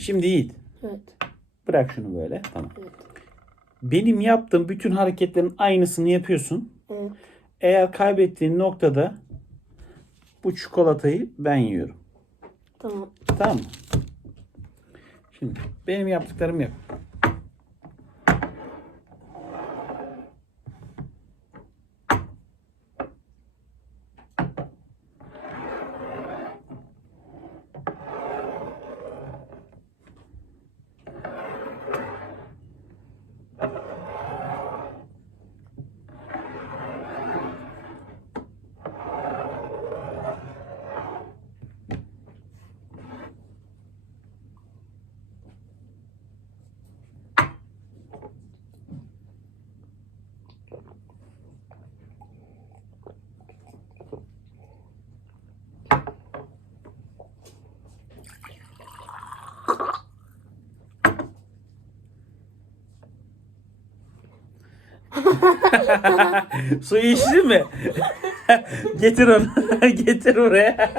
Şimdi Yiğit Evet. bırak şunu böyle. Tamam. Evet. Benim yaptığım bütün hareketlerin aynısını yapıyorsun. Evet. Eğer kaybettiğin noktada bu çikolatayı ben yiyorum. Tamam. Tamam mı? Şimdi benim yaptıklarımı yap. Suyu içtin mi? Getir onu. Getir buraya.